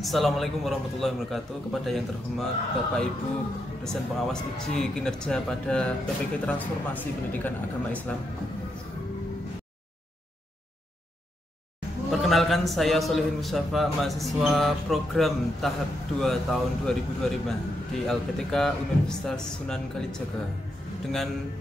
Assalamualaikum warahmatullahi wabarakatuh. Kepada yang terhormat Bapak Ibu dosen pengawas uji kinerja pada PPK Transformasi Pendidikan Agama Islam. Perkenalkan, saya Solihin Musyafa, mahasiswa program tahap 2 tahun 2025 di LPTK Universitas Sunan Kalijaga dengan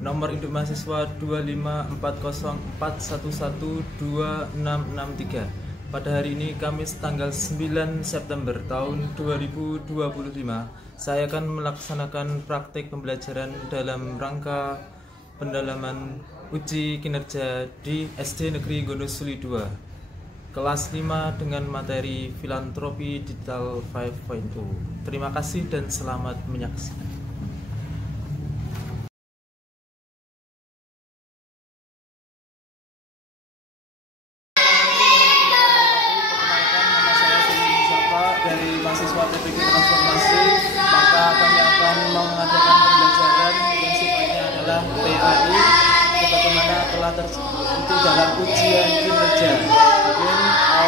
nomor induk mahasiswa 25404112663. Pada hari ini Kamis tanggal 9 September tahun 2025, saya akan melaksanakan praktik pembelajaran dalam rangka pendalaman uji kinerja di SD Negeri Gondosuli 2 kelas 5 dengan materi Filantropi Digital 5.0. Terima kasih dan selamat menyaksikan. Dari mahasiswa PPK Transformasi, maka kami akan mengadakan pembelajaran yang sifatnya adalah PAI sebagaimana telah tersebut dalam ujian kinerja tahun 13.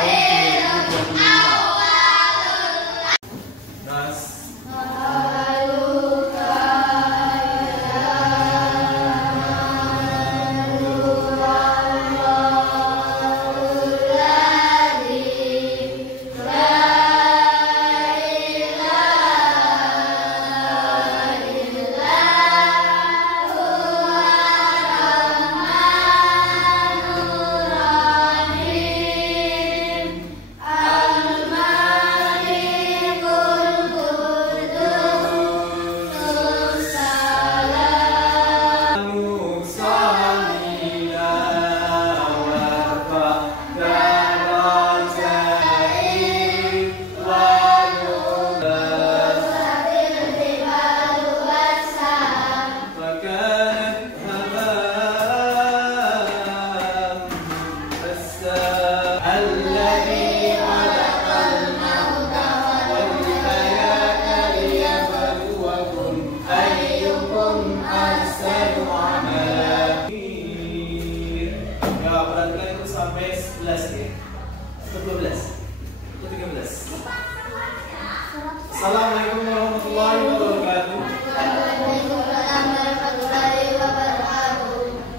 Assalamualaikum warahmatullahi wabarakatuh.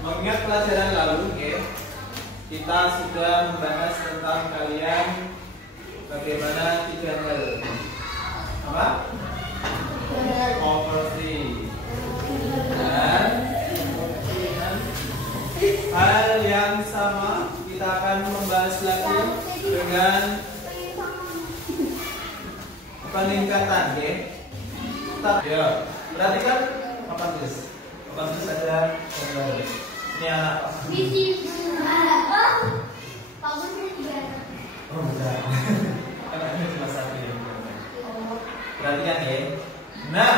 Mengingat pelajaran lalu, kita sudah membahas tentang kalian bagaimana 3 hal. Apa? Oversee. Dan hal yang sama kita akan membahas lagi dengan peningkatan, ya. Berarti kan papan tulis ada gambar. Ini anak apa? Oh, enggak. Karena ini cuma satu ya. Perhatikan ya. Nah,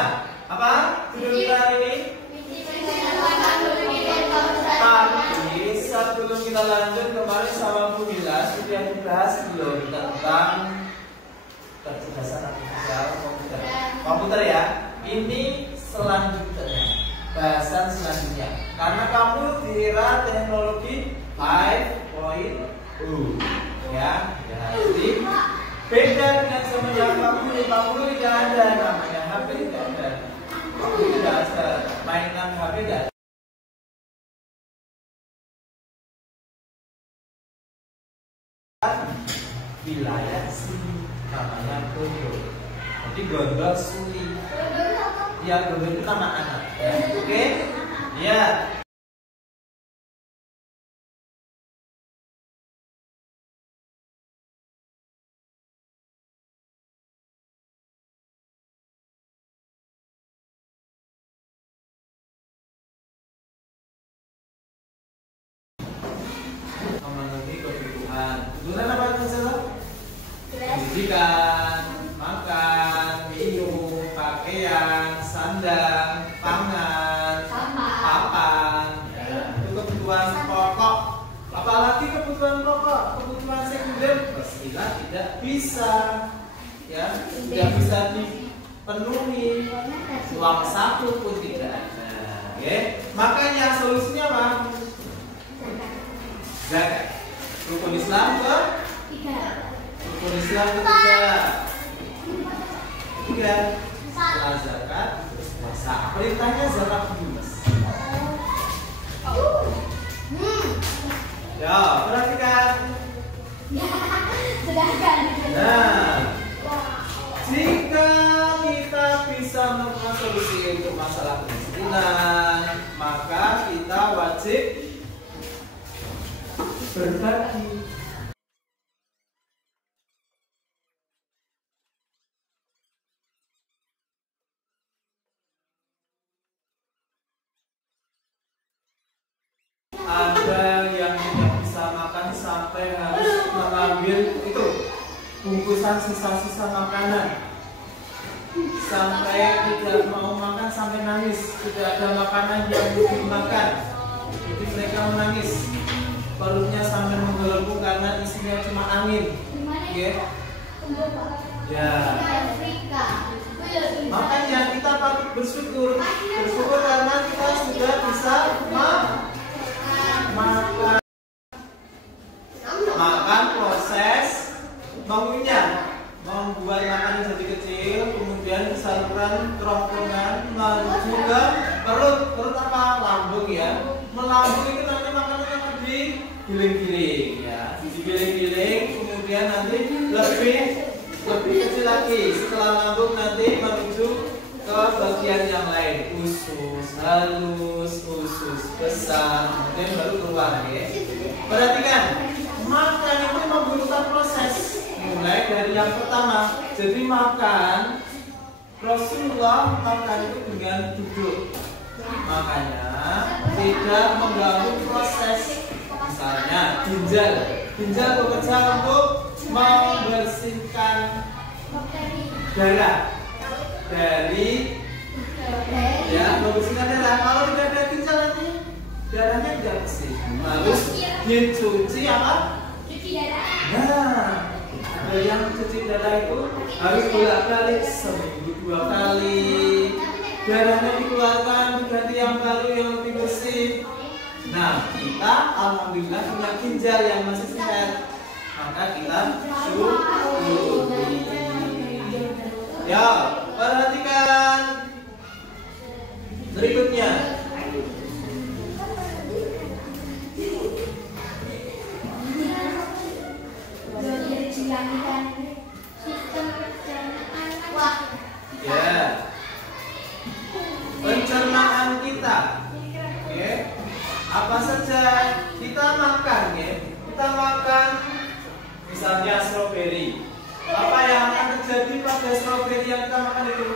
apa judul kita hari ini? Tapi sebelum kita lanjut, kemarin sama Bu Mila sudah dibahas belum tentang kecerdasan artifisial komputer ya. Ini selanjutnya, bahasan selanjutnya. Karena kamu di era teknologi 5.0 ya. Jadi beda dengan zaman yang kamu tidak ada namanya HP, tidak ada. Tidak ada mainan HP, tidak ada. Wilayah sini namanya Gondol. Jadi Gondol Suli. Ya, Gondol itu nama anak. Oke? Ya. Memenuhi kebutuhan. Kebutuhan apa itu saudara? Pendidikan, makan, minum, pakaian, sandang, pangan, papan. Itu kebutuhan pokok. Apalagi kebutuhan pokok, kebutuhan sekunder pastilah tidak bisa, ya, tidak bisa dipenuhi. Uang satu pun tidak ada. Makanya solusinya apa? Zakat. Rukun Islam ke Rukun Islam ketiga. Ketiga, setelah zakat terus puasa. Perintahnya zakat dulu, Mas. Ya, perhatikan. Nah, jika kita bisa menemukan solusi untuk masalah kemiskinan, maka kita wajib berbagi. Ada yang tidak bisa makan sampai harus mengambil itu bungkusan sisa-sisa makanan, sampai tidak mau makan sampai nangis, tidak ada makanan yang dimakan, jadi mereka menangis, perutnya sampai menggelembung karena isinya cuma angin. Ya. Makanya kita patut bersyukur karena kita sudah bisa makan proses mengunyah, membuat makanan jadi kecil, kemudian saluran kerongkongan menuju ke perut apa? Lambung ya. Melambung itu nanti makanannya akan digiling-giling ya, digiling-giling, kemudian nanti lebih kecil lagi. Setelah lambung nanti menuju ke bagian yang lain, usus halus, usus besar, kemudian baru keluar ya. Perhatikan, makan itu membutuhkan proses. Mulai dari yang pertama, jadi makan, Rasulullah makan itu dengan duduk. Makanya tidak mengganggu proses. Misalnya ginjal bekerja untuk membersihkan darah dari membersihkan darah. Kalau tidak ada ginjal nanti darahnya tidak bersih. Harus dicuci apa? Cuci darah. Nah, ada yang cuci darah itu harus bolak-balik seminggu 2 kali. Darahnya dikeluarkan, diganti yang baru yang lebih bersih. Nah, kita alhamdulillah punya ginjal yang masih sehat, maka kita syukuri. Ya, perhatikan berikutnya. Ya, pencernaan kita. Oke. Apa saja kita makan ya? Kita makan misalnya stroberi. Apa yang akan terjadi pada stroberi yang kita makan itu?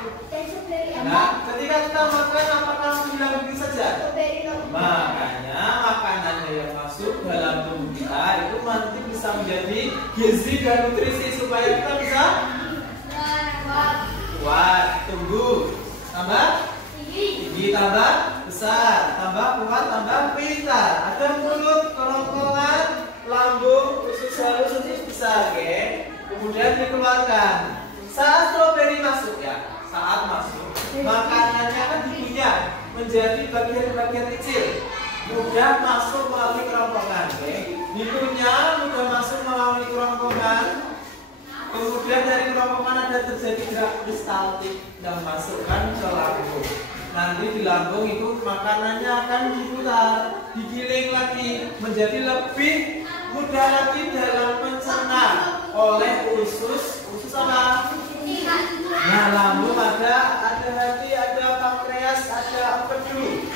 Nah, ketika kita makan apakah bilang begitu saja? Makanya makanannya yang masuk dalam tubuh kita itu nanti bisa menjadi gizi dan nutrisi supaya kita bisa kuat, tumbuh, tambah tinggi, tambah besar, tambah kuat, tambah pintar. Ada mulut, kerongkongan, lambung, usus halus, usus besar, oke. Kemudian dikeluarkan. Saat stroberi masuk ya, saat masuk, makanannya akan dikunyah menjadi bagian-bagian kecil, mudah masuk melalui kerongkongan, oke. Dikunyah, mudah masuk melalui kerongkongan. Kemudian dari kerongkongan ada terjadi gerak peristaltik yang masukkan ke lambung. Nanti di lambung itu makanannya akan diputar, digiling lagi menjadi lebih mudah lagi dalam mencerna oleh usus apa? Nah, lambung ada hati, ada pankreas, ada empedu.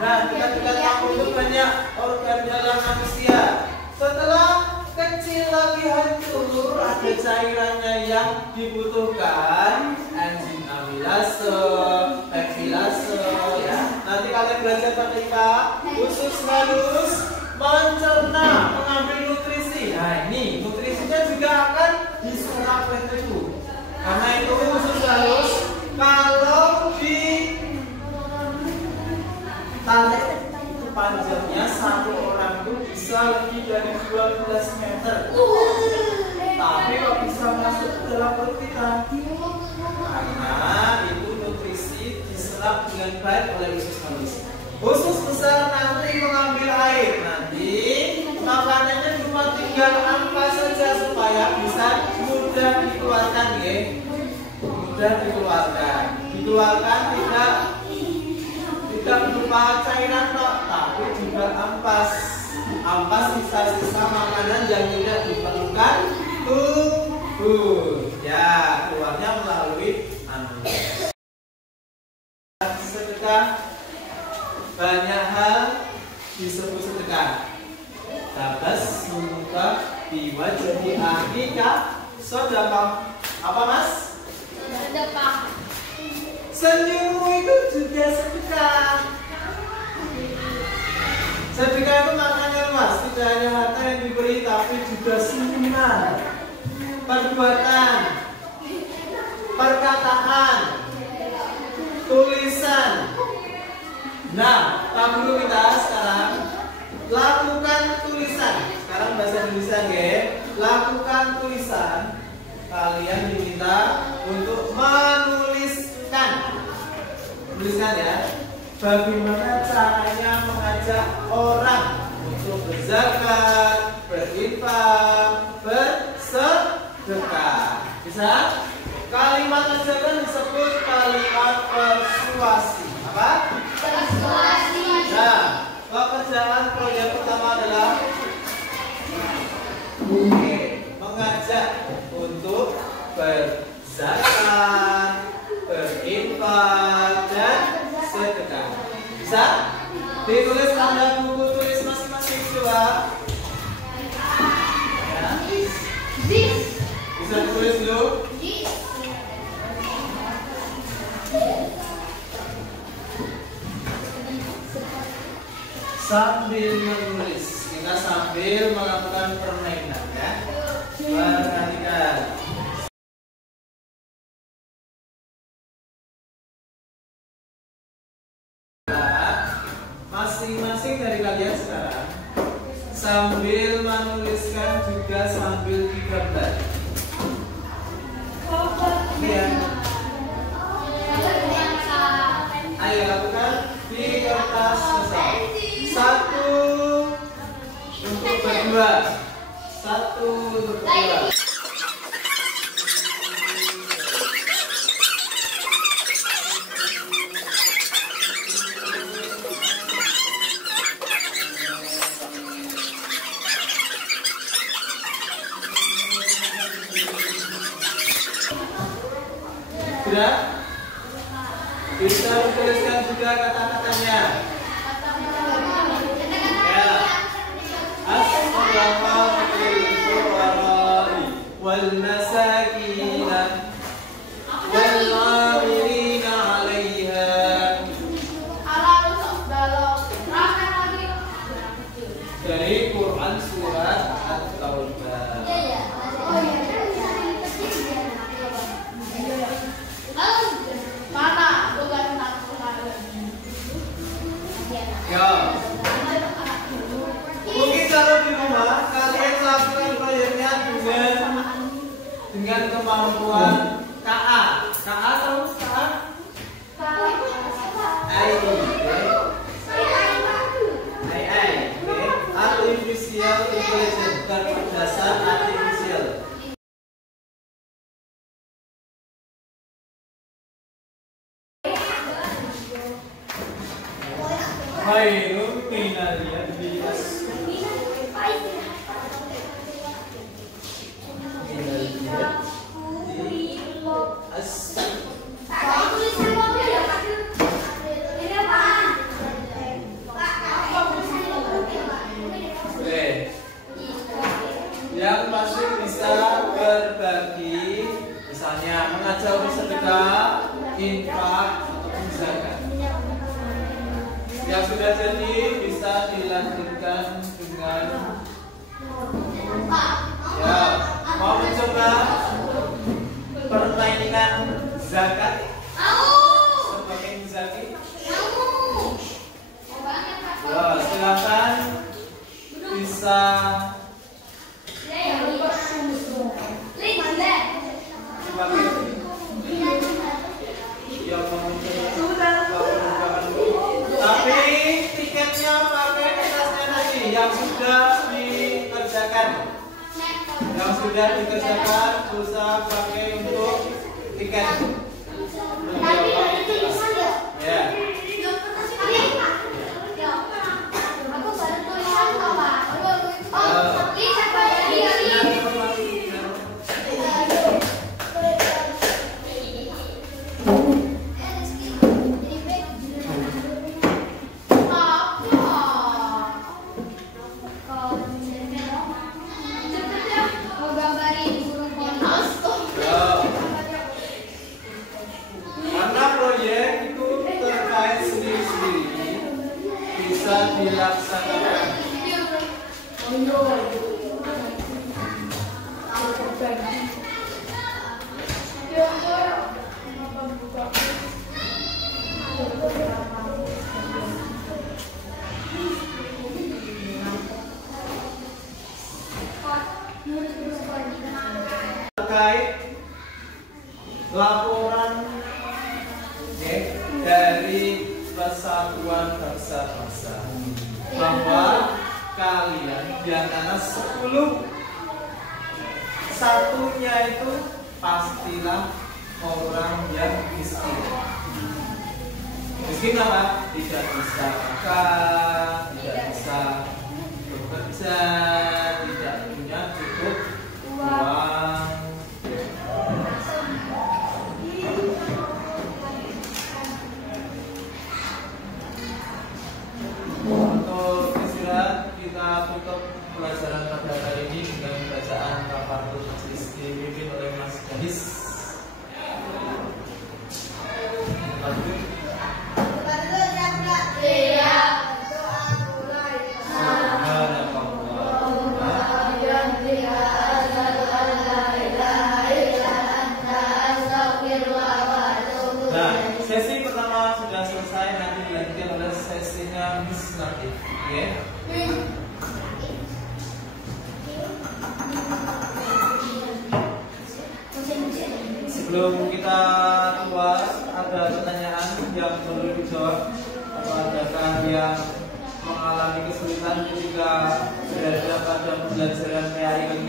Nah, kita lambung itu banyak organ dalam manusia. Setelah kecil lagi hancur, ada cairannya yang dibutuhkan, enzim amilase, pektilase ya. Nanti kalian belajar ketika usus halus mencerna, mengambil nutrisi. Nah, ini nutrisinya juga akan diserap oleh tubuh. Karena itu usus halus kalau ditarik panjangnya satu orang itu bisa lebih dari 12 meter. Tapi kok bisa masuk ke dalam perut kita? Karena itu nutrisi diserap dengan baik oleh usus halus. Usus besar nanti mengambil air. Nanti makanannya cuma tinggal apa saja supaya supaya bisa mudah dikeluarkan ya. Mudah dikeluarkan. Dikeluarkan tidak berupa cairan tok, tapi juga ampas. Ampas sisa-sisa makanan yang tidak diperlukan tubuh. Ya, keluarnya melalui anus. Sedekah, banyak hal disebut sedekah. Tabas muka diwajibi akika sedekah. Apa mas? Sedekah. Senyummu itu juga sedekah. Sedekah itu maknanya luas, tidak hanya harta yang diberi, tapi juga senyuman, perbuatan, perkataan, tulisan. Nah, Pak Guru kita sekarang lakukan tulisan. Sekarang bahasa Indonesia ya. Lakukan tulisan. Kalian diminta untuk menuliskan. Tuliskan ya. Bagaimana caranya mengajak orang untuk berzakat, berinfak, bersedekah. Bisa? Kalimat ajakan disebut kalimat persuasi. Apa? Persuasi. Nah, pekerjaan proyek pertama adalah mengajak untuk berzakat, berinfak, dan sedekah. Bisa? Ditulis pada buku tulis masing-masing coba. Ya. Bisa ditulis dulu. Sambil menulis, kita sambil melakukan permainan ya. Perhatikan. Masing-masing dari kalian sekarang sambil menuliskan juga sambil digambar. Ya. Ayo lakukan di kertas besar. Satu untuk berdua. Satu untuk berdua. Sudah? Bisa dituliskan juga kata-katanya. Ya. As-salawatu wal masakin wal 'amilina 'alaiha. Dari Quran surat At-Taubah. Ya. Mungkin kalau di rumah kalian lakukan proyeknya dengan kemampuan KA. KA tahu KA? AI. Artificial Intelligence, kecerdasan artifisial. Khairun minal yadi yang masih bisa berbagi, misalnya mengajak bersedekah, infak, ataupun zakat. Yang sudah jadi bisa dilanjutkan dengan ya, mau mencoba permainan zakat sebagai muzaki. Ya, silakan bisa tapi tiketnya pakai kertasnya tadi yang sudah dikerjakan. Yang sudah dikerjakan usaha pakai untuk tiket. Ya. Karena proyek itu terkait sendiri-sendiri bisa dilaksanakan. Terkait laporan dari Persatuan Bangsa-Bangsa bahwa kalian di antara 10 satunya itu pastilah orang yang miskin. Miskin apa? Tidak bisa makan, tidak bisa bekerja, tidak punya cukup uang. Untuk istirahat kita tutup pelajaran pada hari ini dengan bacaan Kafatul Majlis dipimpin oleh Mas Gadis. Nah, sesi pertama sudah selesai, nanti dilanjutkan oleh sesinya Miss Latif. Oke? Sebelum kita keluar, ada pertanyaan yang perlu dijawab. Atau adakah yang mengalami kesulitan ketika berada pada pembelajaran hari ini?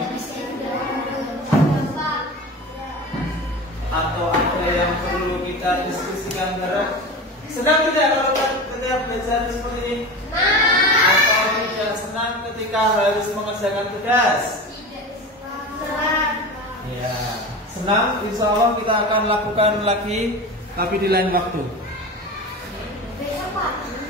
Atau ada yang perlu kita diskusikan bareng? Senang tidak kalau kita belajar seperti ini? Atau tidak senang ketika harus mengerjakan tugas? Ya, senang. Insya Allah kita akan lakukan lagi, tapi di lain waktu. Besok Pak.